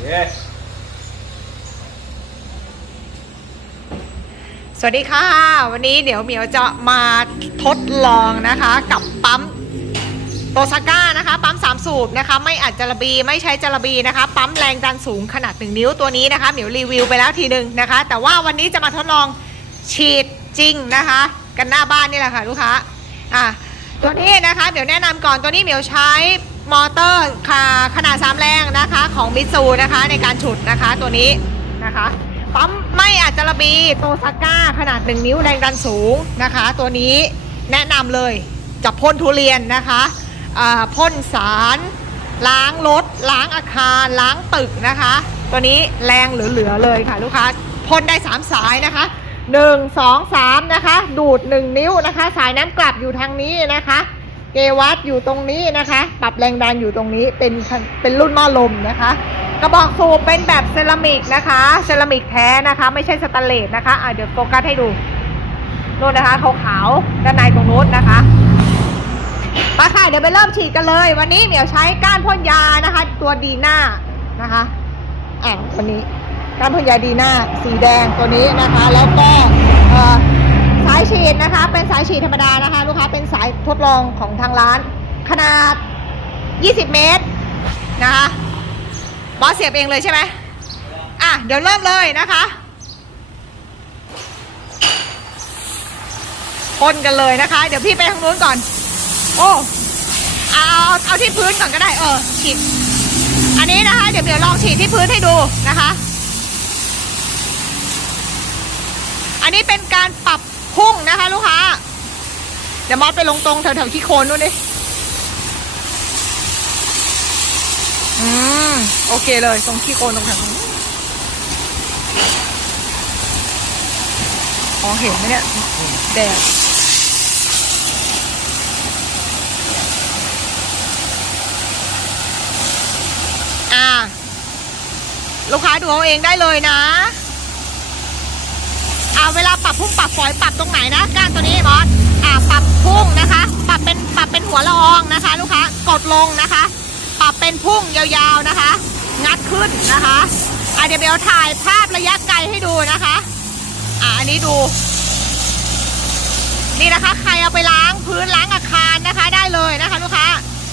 สวัสดีค่ะ วันนี้เดี๋ยวเหมียวจะมาทดลองนะคะกับปั๊มโตซาก้านะคะ ปั๊มสามสูบนะคะ ไม่อัดจระบีไม่ใช้จระบีนะคะ ปั๊มแรงดันสูงขนาด 1 นิ้วตัวนี้นะคะเหมียวรีวิวไปแล้วทีหนึ่งนะคะ แต่ว่าวันนี้จะมาทดลองฉีดจริงนะคะ กันหน้าบ้านนี่แหละค่ะลูกค้าอะตัวนี้นะคะเดี๋ยวแนะนำก่อนตัวนี้เหมียวใช้ มอเตอร์ค่ะขนาด3แรงนะคะของมิตซูนะคะในการฉุดนะคะตัวนี้นะคะปั๊มไม่อาจจะระบีโตซาก้าขนาด 1 นิ้วแรงดันสูงนะคะ ตัวนี้แนะนำเลยจะพ่นทุเรียนนะคะพ่นสาร ล้างรถ ล้างอาคาร ล้างตึกนะคะ ตัวนี้แรงเหลือๆเลยค่ะลูกค้าพ่นได้ 3 สายนะคะ1 2 3นะคะ ดูด 1 นิ้วนะคะ สายน้ำกลับอยู่ทางนี้นะคะ เกวัตอยู่ตรงนี้นะคะ ปรับแรงดันอยู่ตรงนี้เป็นเป็นรุ่นหม้อลมนะคะ กระบอกสูบเป็นแบบเซรามิกนะคะเซรามิกแท้นะคะ ไม่ใช่สแตนเลสนะคะอะเดี๋ยวโฟกัสให้ดูนู่นนะคะขาวๆด้านในตรงนู้นนะคะไปค่ะเดี๋ยวไปเริ่มฉีดกันเลย วันนี้เหมียวใช้ก้านพ่นยานะคะ ตัวดีหน่านะคะอะวันนี้ก้านพ่นยาดีหน่าสีแดงตัวนี้นะคะ แล้วก็เอ่อายฉีดนะคะ เป็นสายฉีดธรรมดานะคะ ลูกค้าเป็นสายทดลองของทางร้าน ขนาด 20 เมตรนะคะบอสเสียบเองเลยใช่ไหมอะ เดี๋ยวเริ่มเลยนะคะพ่นกันเลยนะคะ เดี๋ยวพี่ไปทางนู้นก่อน โอ้เอาเอาเอาที่พื้นก่อนก็ได้ เออฉีดอันนี้นะคะ เดี๋ยวเดี๋ยวลองฉีดที่พื้นให้ดูนะคะ อันนี้เป็นการปรับ พุ่งนะคะ ลูกค้า เดี๋ยวมอสไปลงตรงแถวๆขี้โคลนนู่นดิอืมโอเคเลย ตรงขี้โคลนตรงแถวนู้มองเห็นไหมเนี่ยแดดอ่า ลูกค้าดูเอาเองได้เลยนะ เวลาปรับพุ่งปรับฝอยปรับตรงไหนนะก้านตัวนี้บอสอ่าปรับพุ่งนะคะ ปรับเป็นปรับเป็นหัวละอองนะคะ ลูกค้ากดลงนะคะ ปรับเป็นพุ่งยาวๆนะคะ งัดขึ้นนะคะอะเดี๋ยวเบลถ่ายภาพระยะไกลให้ดูนะคะอะอันนี้ดูนี่นะคะ ใครเอาไปล้างพื้นล้างอาคารนะคะ ได้เลยนะคะ ลูกค้า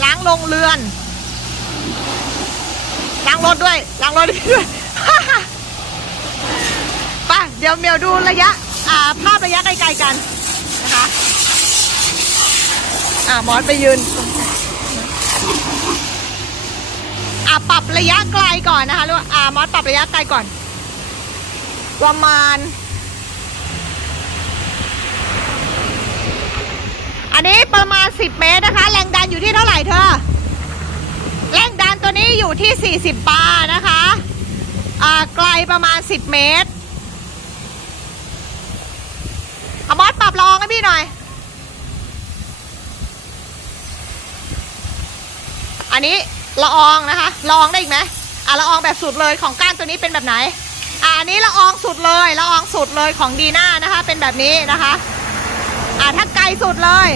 ล้างโรงเรือนล้างรถด้วยล้างรถด้วย เดี๋ยวเมลดูระยะอ่าภาพระยะไกลๆกันนะคะอ่ามอสไปยืนอะปรับระยะไกลก่อนนะคะลูกอ่ามอสปรับระยะไกลก่อน ประมาณ อันนี้ประมาณ 10 เมตรนะคะ แรงดันอยู่ที่เท่าไหร่เธอ แรงดันตัวนี้อยู่ที่ 40 บาร์นะคะอ่าไกลประมาณ 10 เมตรเอามอสปรับลองให้ พี่หน่อย อันนี้ละอองนะคะละอองได้อีกไหมอะละอองแบบสุดเลยของก้านตัวนี้เป็นแบบไหนอะอันนี้ละอองสุดเลยละอองสุดเลยของดีน่านะคะ เป็นแบบนี้นะคะอะถ้าไกลสุดเลย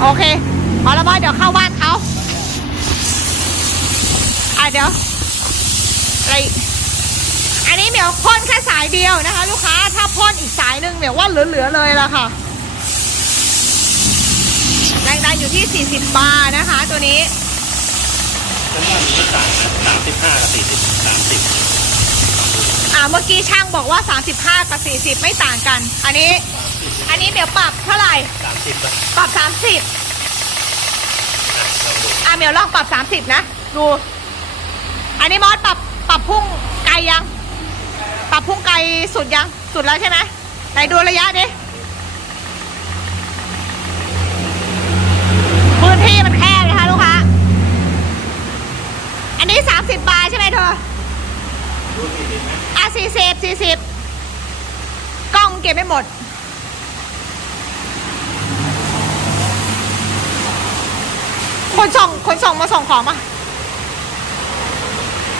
โอเคพอแล้วบอยเดี๋ยวเข้าบ้านเขาอะเดี๋ยวอะไร อีกอันนี้เหมียวพ่นแค่สายเดียวนะคะ ลูกค้าถ้าพ่นอีกสายหนึ่งเหมียวว่าเหลือๆเลยละค่ะแรงดันอยู่ที่ 40 บาร์นะคะ ตัวนี้ฉันว่ามันไม่ต่างนะสามสิบห้ากับสี่สิบสามสิบอ่าเมื่อกี้ช่างบอกว่า 35 กับ 40 ไม่ต่างกัน อันนี้ อันนี้เดี๋ยวปรับเท่าไหร่ สามสิบอะปรับ 30อะลองดูอ่าเดี๋ยวลองปรับ 30 นะ ดู อันนี้มอสปรับปรับพุ่งไกลยังปรับ พุ่งไกลสุดยัง สุดแล้วใช่ไหมไหนดูระยะดิพื้นที่มันแคบนะคะลูกค้า อันนี้ 30 บาร์ใช่ไหมเธอดูสี่สิบไหมอะสี่สิบสี่สิบกล้องเก็บไม่หมด คนส่งคนส่งมาส่งของมา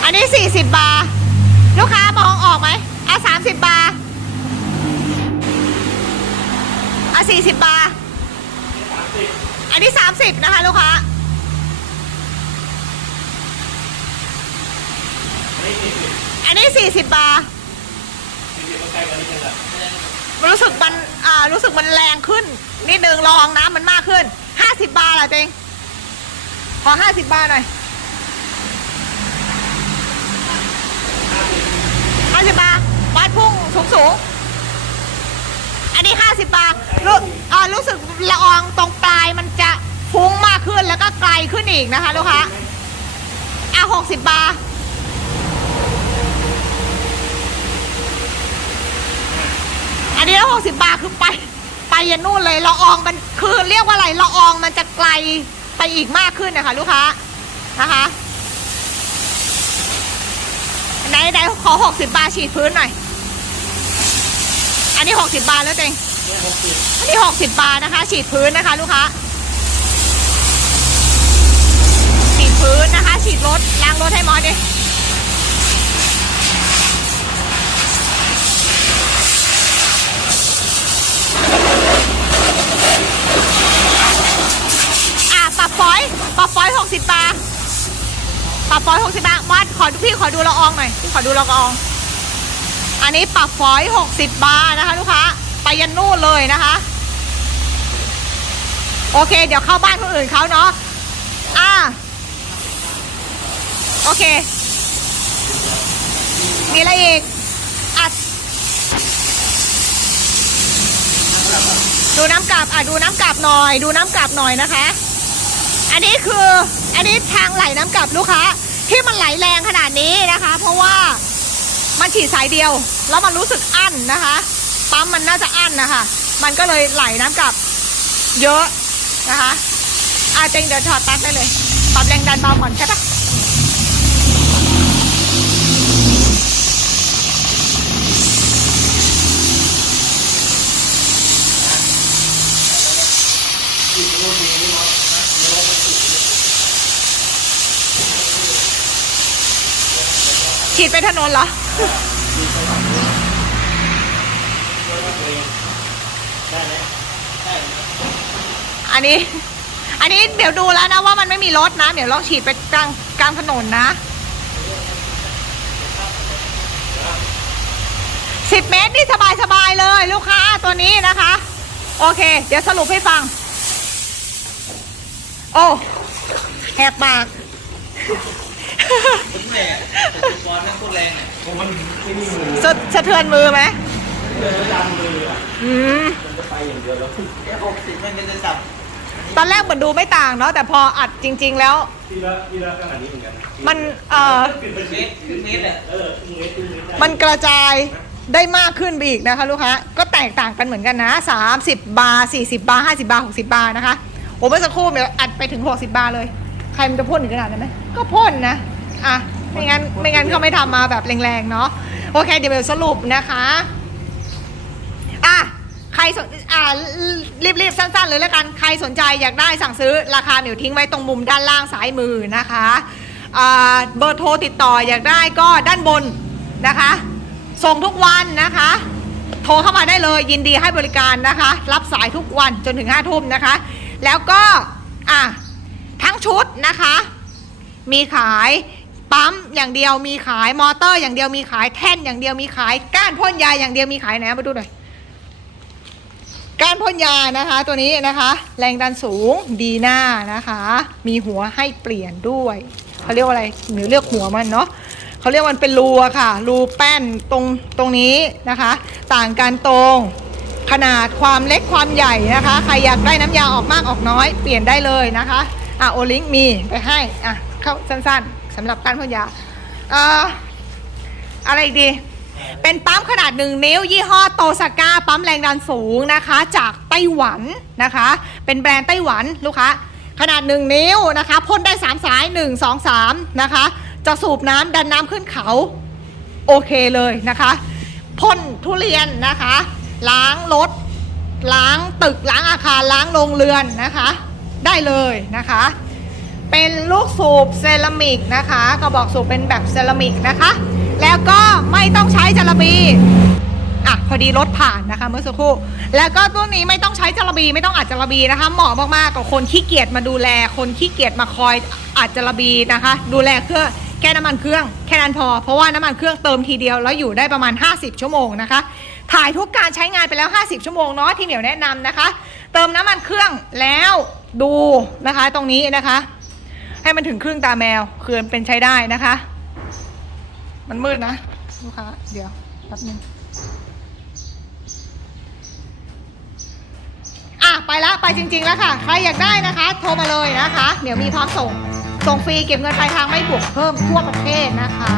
อันนี้สี่สิบบาท ลูกค้ามองออกไหม อะสามสิบบาทอะสี่สิบบาทอันนี้สามสิบนะคะลูกค้าอันนี้สี่สิบบาทรู้สึกมันอ่ารู้สึกมันแรงขึ้น นิดนึงรองน้ำมันมากขึ้นห้าสิบบาทเหรอเจงขอห้าสิบบาทหน่อย นี้ 50 บาร์รู้อ่ารู้สึกละอองตรงปลายมันจะฟุ้งมากขึ้นแล้วก็ไกลขึ้นอีกนะคะลูกค้าอะ60 บาร์อันนี้แล้วหกสิบาทคือไปไปยันนู่นเลยละอองมันคือเรียกว่าอะไรละอองมันจะไกลไปอีกมากขึ้นนะคะ ลูกค้านะคะไหนไหนขอหกสิบาทฉีดพื้นหน่อย อันนี้หกสิบาทแล้วเองอันนี้หกสิบาทนะคะ ฉีดพื้นนะคะ ลูกค้า ฉีดพื้นนะคะ ฉีดรถล้างรถให้หมอดิอะปรับฟอยล์ปรับฟอยหกสิบบาทปับฟอยหกสิบบาทมอดขอพี่ขอดูละอองหน่อยพี่ขอดูละออง อันนี้ปรับฟอยหกสิบบาทนะคะลูกค้า ไปยันนู่นเลยนะคะ โอเค เดี๋ยวเข้าบ้านคนอื่นเขาเนาะ อ่า โอเค มีอะไรอีกอะดูน้ำกลับ อะ ดูน้ำกลับหน่อย ดูน้ำกลับหน่อยนะคะ อันนี้คือ อันนี้ทางไหลน้ำกลับลูกค้า ที่มันไหลแรงขนาดนี้นะคะ เพราะว่า มันฉีดสายเดียว แล้วมันรู้สึกอั้นนะคะปั๊มมันน่าจะอั้นนะคะ มันก็เลยไหลน้ำกลับเยอะนะคะอาเจงเดี๋ยวถอดปลั๊กได้เลยปรับแรงดันเบาก่อนใช่ปะฉีดไปถนนเหรอ ได้ไหมได้อันนี้ อันนี้เดี๋ยวดูแล้วนะว่ามันไม่มีรถนะ เดี๋ยวลองฉีดไปกลางกลางถนนนะสิบเมตรนี่สบายสบายเลย ลูกค้าตัวนี้นะคะ โอเค เดี๋ยวสรุปให้ฟัง โอ้แหกปาก แม่แต่จุดบอลนั่งโคตรแรงอะผมมันไม่มีมือสะสะเทือนมือไหมเลยดันมืออะอืมมันจะไปอย่างเดียวแล้วแค่หกสิบมันจะสับตอนแรกเหมือนดูไม่ต่างเนาะแต่พออัดจริง ๆ แล้ว ทีละทีละขนาดนี้เหมือนกันมันเอ่อเป็นเมตรครึ่งเมตรอะเออครึ่งเมตรครึ่งเมตรได้มันกระจายได้มากขึ้นไปอีกนะคะลูกค้าก็แตกต่างกันเหมือนกันนะ 30 บาร์40 บาร์50 บาร์60 บาร์นะคะโอ้เมื่อสักครู่เดี๋ยวอัดไปถึง 60 บาร์เลย ใครมันจะพ่นถึงขนาดนั้นไหมก็พ่นนะ อะไม่งั้นไม่งั้นเขาไม่ทำมาแบบแรงๆเนาะโอเคเดี๋ยวเบลสรุปนะคะอะใครสนอ่ารีบๆสั้นๆเลยแล้วกันใครสนใจอยากได้สั่งซื้อราคาเหมียวทิ้งไว้ตรงมุมด้านล่างซ้ายมือนะคะเบอร์โทรติดต่ออยากได้ก็ด้านบนนะคะส่งทุกวันนะคะ โทรเข้ามาได้เลยยินดีให้บริการนะคะ รับสายทุกวันจนถึง5ทุ่มนะคะ แล้วก็อะทั้งชุดนะคะ มีขาย ปั๊มอย่างเดียวมีขายมอเตอร์ อย่างเดียวมีขายแท่นอย่างเดียวมีขาย ก้านพ่นยาอย่างเดียวมีขายไหนมาดูหน่อยก้านพ่นยานะคะตัวนี้นะคะ แรงดันสูงดีหน้านะคะ มีหัวให้เปลี่ยนด้วยเขาเรียกว่าอะไรหรือเรียกหัวมันเนาะเขาเรียกมันเป็นรูอะค่ะ รูแป้นตรงตรงนี้นะคะ ต่างกันตรงขนาดความเล็กความใหญ่นะคะใครอยากได้น้ำยาออกมากออกน้อยเปลี่ยนได้เลยนะคะอะโอลิงมีไปให้อะเข้าสั้นๆ สำหรับการพ่นยาเอ่ออะไรอีกดี เป็นปั๊มขนาด1นิ้ว ยี่ห้อโตซาก้าปั๊มแรงดันสูงนะคะ จากไต้หวันนะคะ เป็นแบรนด์ไต้หวันลูกค้าขนาด 1 นิ้วนะคะพ่นได้ 3 สาย 1 2 3นะคะจะสูบน้ำดันน้ำขึ้นเขา โอเคเลยนะคะพ่นทุเรียนนะคะ ล้างรถล้างตึกล้างอาคารล้างโรงเรือนนะคะ ได้เลยนะคะ เป็นลูกสูบเซรามิกนะคะ กระบอกสูบเป็นแบบเซรามิกนะคะ แล้วก็ไม่ต้องใช้จาระบีอะพอดีรถผ่านนะคะเมื่อสักครู่ แล้วก็ตัวนี้ไม่ต้องใช้จาระบีไม่ต้องอัดจาระบีนะคะ เหมาะมากๆกับคนขี้เกียจมาดูแล คนขี้เกียจมาคอยอัดจาระบีนะคะ ดูแลเพื่องแค่น้ำมันเครื่องแค่นั้นพอ เพราะว่าน้ำมันเครื่องเติมทีเดียวแล้วอยู่ได้ประมาณ 50 ชั่วโมงนะคะ ถ่ายทุกการใช้งานไปแล้ว 50 ชั่วโมงเนาะที่เหมียวแนะนำนะคะ เติมน้ำมันเครื่องแล้วดูนะคะ ตรงนี้นะคะ ให้มันถึงครึ่งตาแมวคือเป็นใช้ได้นะคะ มันมืดนะลูกค้าเดี๋ยวแป๊บนึงอะไปแล้วไปจริง ๆ แล้วค่ะ ใครอยากได้นะคะ โทรมาเลยนะคะ เดี๋ยวมีพร้อมส่ง ส่งฟรีเก็บเงินปลายทางไม่บวกเพิ่มทั่วประเทศนะคะ